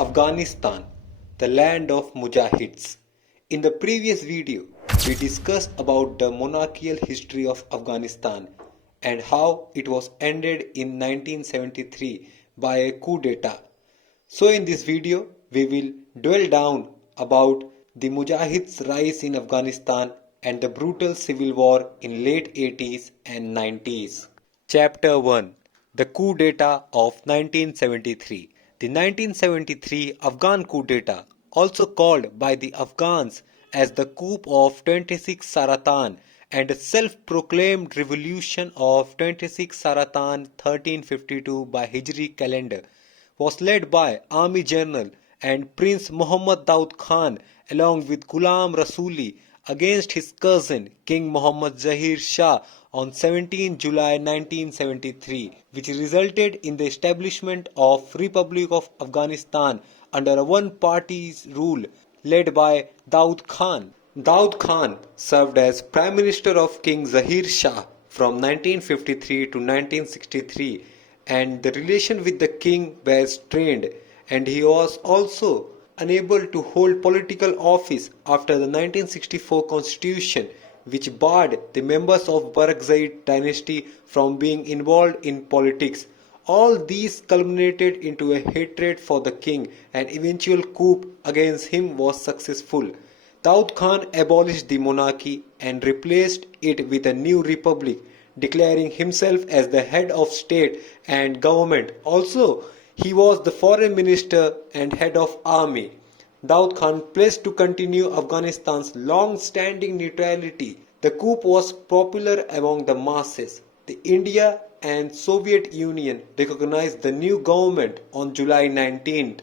Afghanistan, the land of Mujahids. In the previous video, we discussed about the monarchical history of Afghanistan and how it was ended in 1973 by a coup d'etat. So in this video, we will dwell down about the Mujahids' rise in Afghanistan and the brutal civil war in late 80s and 90s. Chapter 1. The coup d'etat of 1973. The 1973 Afghan coup d'etat, also called by the Afghans as the coup of 26 Saratan and the self-proclaimed revolution of 26 Saratan 1352 by Hijri calendar, was led by Army General and Prince Muhammad Daud Khan along with Ghulam Rasuli against his cousin King Muhammad Zahir Shah on 17 July 1973, which resulted in the establishment of Republic of Afghanistan under a one-party rule led by Daud Khan. Daud Khan served as Prime Minister of King Zahir Shah from 1953 to 1963, and the relation with the king was strained, and he was also unable to hold political office after the 1964 constitution, which barred the members of Barakzai dynasty from being involved in politics. All these culminated into a hatred for the king, and eventual coup against him was successful. Daud Khan abolished the monarchy and replaced it with a new republic, declaring himself as the head of state and government. Also, he was the foreign minister and head of army. Daud Khan pledged to continue Afghanistan's long-standing neutrality. The coup was popular among the masses. The India and Soviet Union recognized the new government on July 19th.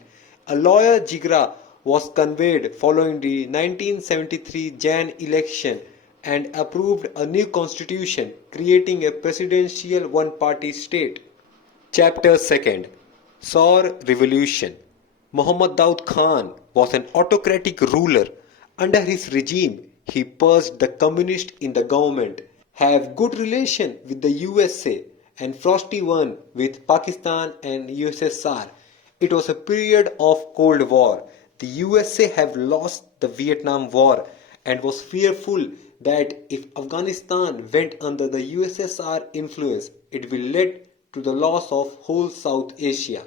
A lawyer Jigra was conveyed following the 1973 Jan election and approved a new constitution creating a presidential one-party state. Chapter 2. Saur Revolution. Muhammad Daud Khan was an autocratic ruler. Under his regime, he purged the communists in the government, have good relation with the USA and frosty one with Pakistan and USSR. It was a period of Cold War. The USA have lost the Vietnam War and was fearful that if Afghanistan went under the USSR influence, it will lead to the loss of whole South Asia.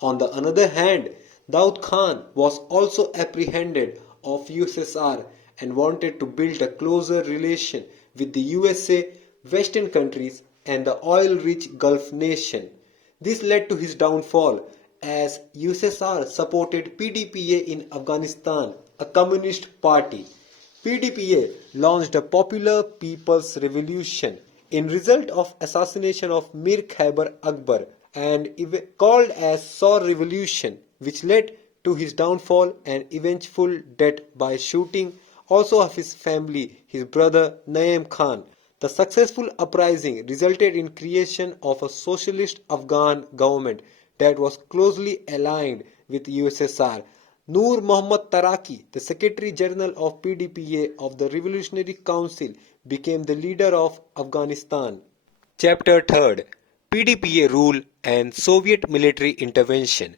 On the other hand, Daud Khan was also apprehended of USSR and wanted to build a closer relation with the USA, Western countries and the oil-rich Gulf nation. This led to his downfall as USSR supported PDPA in Afghanistan, a communist party. PDPA launched a popular people's revolution in result of assassination of Mir Khyber Akbar and called as Saur Revolution, which led to his downfall and eventual death by shooting also of his family, his brother Naim Khan. The successful uprising resulted in creation of a socialist Afghan government that was closely aligned with USSR. Nur Muhammad Taraki, the Secretary General of PDPA of the Revolutionary Council, became the leader of Afghanistan. Chapter 3. PDPA rule and Soviet military intervention.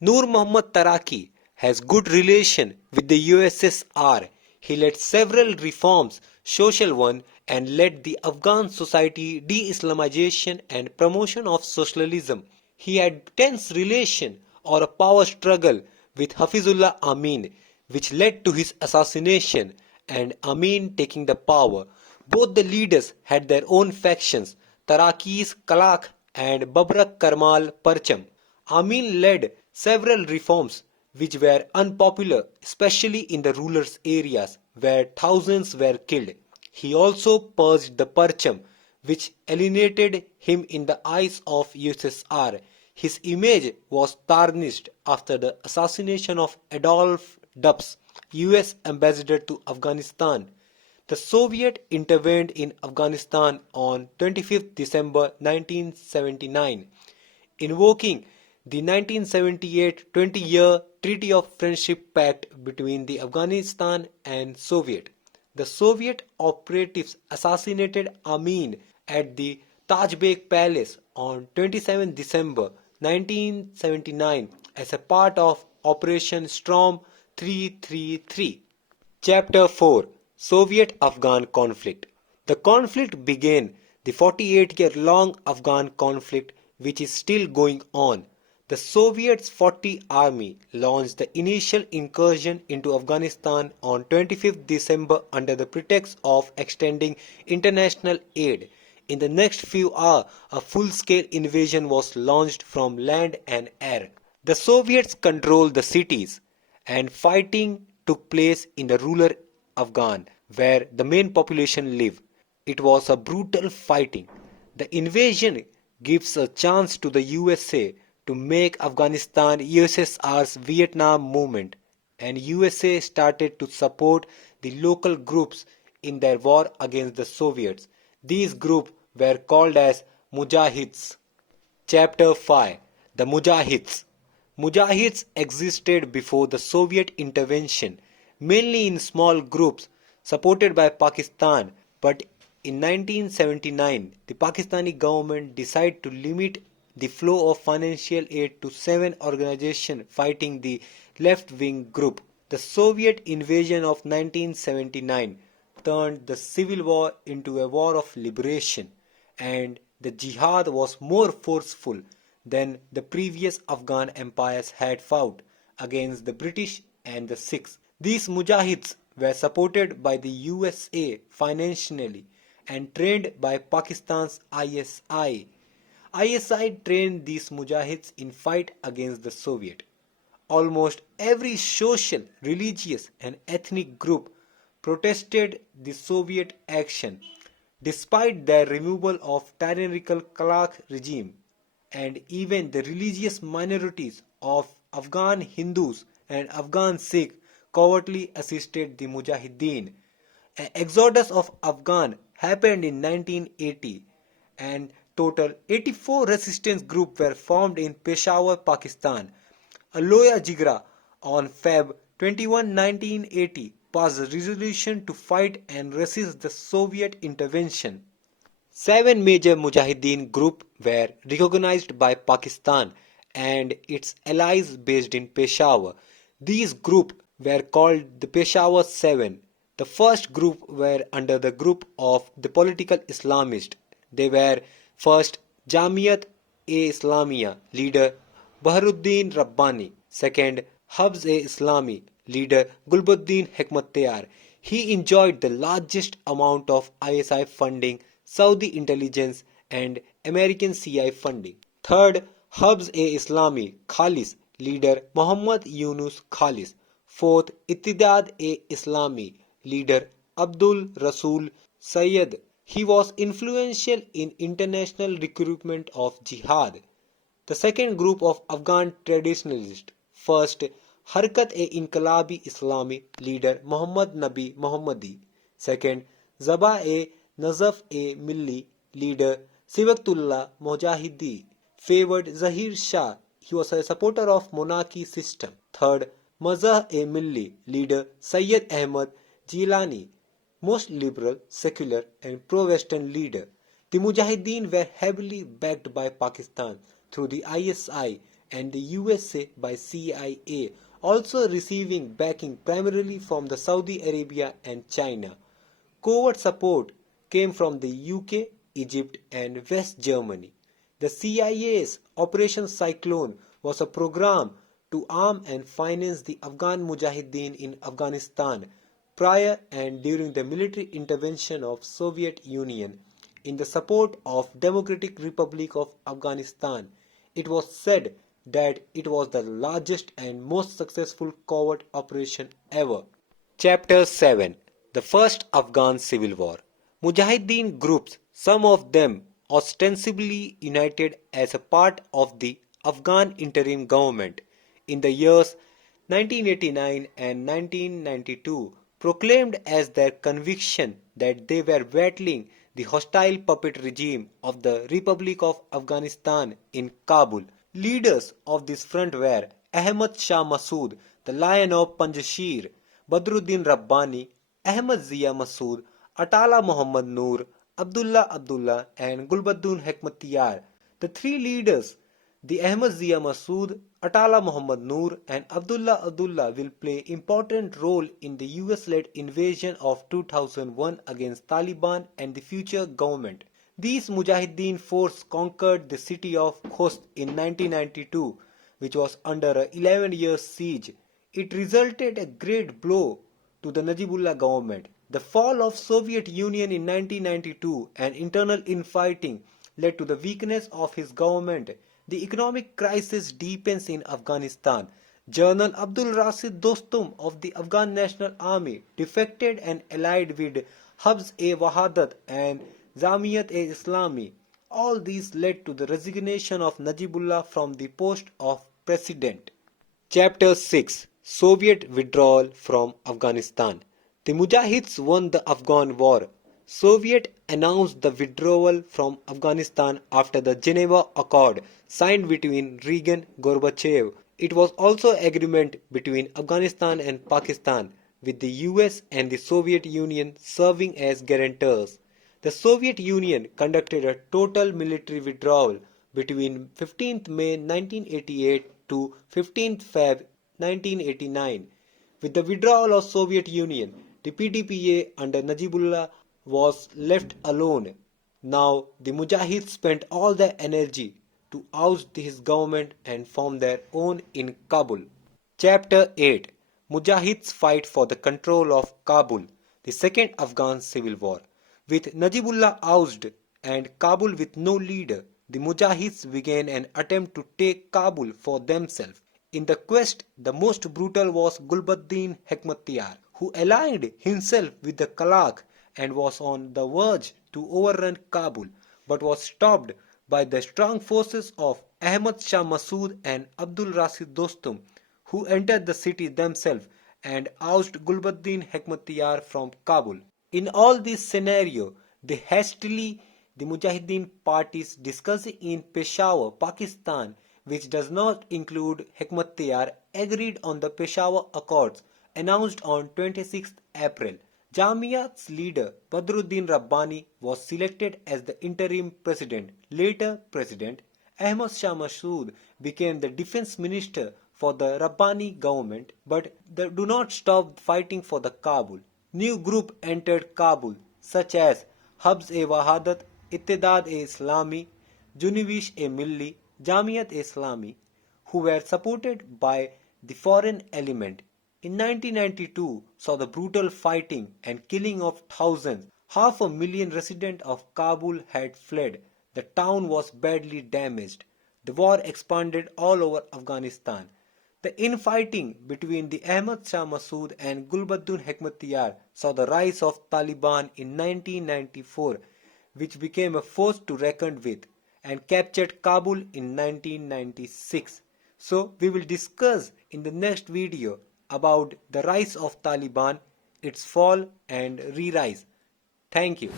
Nur Muhammad Taraki has good relation with the USSR. He led several reforms, social one, and led the Afghan society de-Islamization and promotion of socialism. He had tense relation or a power struggle with Hafizullah Amin, which led to his assassination and Amin taking the power. Both the leaders had their own factions, Taraki's Kalak and Babrak Karmal Parcham. Amin led several reforms which were unpopular, especially in the rural areas where thousands were killed. He also purged the Parcham, which alienated him in the eyes of USSR. His image was tarnished after the assassination of Adolf Dubs, US ambassador to Afghanistan. The Soviet intervened in Afghanistan on 25 December 1979, invoking the 1978 20-year Treaty of Friendship Pact between the Afghanistan and Soviet. The Soviet operatives assassinated Amin at the Taj Beg Palace on 27 December 1979 as a part of Operation Storm 333. Chapter 4. Soviet-Afghan Conflict. The conflict began the 48-year-long Afghan conflict, which is still going on. The Soviets' 40 Army launched the initial incursion into Afghanistan on 25th December under the pretext of extending international aid. In the next few hours, a full-scale invasion was launched from land and air. The Soviets controlled the cities, and fighting took place in the rural Afghan, where the main population lived. It was a brutal fighting. The invasion gives a chance to the USA to make Afghanistan USSR's Vietnam movement, and USA started to support the local groups in their war against the Soviets. These groups were called as Mujahids. Chapter 5. The Mujahids. Mujahids existed before the Soviet intervention, mainly in small groups supported by Pakistan, but in 1979 the Pakistani government decided to limit the flow of financial aid to 7 organizations fighting the left-wing group. The Soviet invasion of 1979 turned the civil war into a war of liberation, and the jihad was more forceful than the previous Afghan empires had fought against the British and the Sikhs. These mujahids were supported by the USA financially and trained by Pakistan's ISI. ISI trained these mujahids in fight against the Soviet. Almost every social, religious and ethnic group protested the Soviet action, despite their removal of tyrannical Clark regime, and even the religious minorities of Afghan Hindus and Afghan Sikhs covertly assisted the Mujahideen. An exodus of Afghan happened in 1980, and total 84 resistance groups were formed in Peshawar, Pakistan. Aloya Jigra on Feb 21, 1980 passed a resolution to fight and resist the Soviet intervention. 7 major Mujahideen groups were recognized by Pakistan and its allies based in Peshawar. These groups were called the Peshawar 7. The first group were under the group of the political Islamists. They were first Jamiat-e-Islamiyya leader Bahruddin Rabbani, second Hafz-e-Islami leader Gulbuddin Hekmatyar. He enjoyed the largest amount of ISI funding, Saudi intelligence and American CI funding. Third, Hafz-e-Islami Khalis leader Muhammad Yunus Khalis. Fourth, Ittihad-e-Islami leader Abdul Rasul Sayyid. He was influential in international recruitment of jihad. The second group of Afghan traditionalists. First, Harkat-e-Inqalabi Islami leader Muhammad Nabi Muhammadi. Second, Zabah-e-Nazaf-e-Milli leader Sivaktullah Mujahidi favored Zahir Shah. He was a supporter of monarchy system. Third, Mazah-e-Milli leader Sayyid Ahmad Jilani, most liberal, secular and pro-Western leader. The Mujahideen were heavily backed by Pakistan through the ISI and the USA by CIA, also receiving backing primarily from the Saudi Arabia and China. Covert support came from the UK, Egypt and West Germany. The CIA's Operation Cyclone was a program to arm and finance the Afghan Mujahideen in Afghanistan prior and during the military intervention of Soviet Union in the support of Democratic Republic of Afghanistan. It was said that it was the largest and most successful covert operation ever. Chapter 7. The First Afghan Civil War. Mujahideen groups, some of them ostensibly united as a part of the Afghan interim government in the years 1989 and 1992, proclaimed as their conviction that they were battling the hostile puppet regime of the Republic of Afghanistan in Kabul. Leaders of this front were Ahmad Shah Massoud, the Lion of Panjshir, Badruddin Rabbani, Ahmad Zia Massoud, Atala Muhammad Noor, Abdullah and Gulbuddin Hekmatyar. The three leaders, the Ahmad Zia Massoud, Atala Muhammad Noor and Abdullah will play important role in the US-led invasion of 2001 against Taliban and the future government. These Mujahideen force conquered the city of Khost in 1992, which was under a 11-year siege. It resulted a great blow to the Najibullah government. The fall of Soviet Union in 1992 and internal infighting led to the weakness of his government. The economic crisis deepens in Afghanistan. General Abdul Rasid Dostum of the Afghan National Army defected and allied with Habs-e-Wahadat and Jamiyat-e-Islami. All these led to the resignation of Najibullah from the post of president. Chapter 6: Soviet Withdrawal from Afghanistan. The Mujahids won the Afghan War. Soviet announced the withdrawal from Afghanistan after the Geneva Accord signed between Reagan and Gorbachev. It was also agreement between Afghanistan and Pakistan, with the US and the Soviet Union serving as guarantors. The Soviet Union conducted a total military withdrawal between 15th May 1988 to 15th Feb 1989. With the withdrawal of Soviet Union, the PDPA under Najibullah was left alone. Now the Mujahids spent all their energy to oust his government and form their own in Kabul. Chapter 8: Mujahids fight for the control of Kabul, the Second Afghan Civil War. With Najibullah ousted and Kabul with no leader, the Mujahids began an attempt to take Kabul for themselves. In the quest, the most brutal was Gulbuddin Hekmatyar, who allied himself with the Kalak and was on the verge to overrun Kabul, but was stopped by the strong forces of Ahmad Shah Massoud and Abdul Rasid Dostum, who entered the city themselves and ousted Gulbuddin Hekmatyar from Kabul. In all this scenario, the Mujahideen parties discussed in Peshawar, Pakistan, which does not include Hekmatyar, agreed on the Peshawar Accords announced on 26 April. Jamiyat's leader Badruddin Rabbani was selected as the interim president. Later President Ahmad Shah Massoud became the defense minister for the Rabbani government, but they do not stop fighting for the Kabul. New groups entered Kabul, such as Habs-e-Wahadat, Ittihad-e-Islami, Junvish-e-Milli, Jamiyat-e-Islami, who were supported by the foreign element. In 1992 saw the brutal fighting and killing of thousands. 500,000 residents of Kabul had fled. The town was badly damaged. The war expanded all over Afghanistan. The infighting between the Ahmad Shah Massoud and Gulbuddin Hekmatyar saw the rise of Taliban in 1994, which became a force to reckon with, and captured Kabul in 1996. So we will discuss in the next video about the rise of Taliban, its fall and re-rise. Thank you.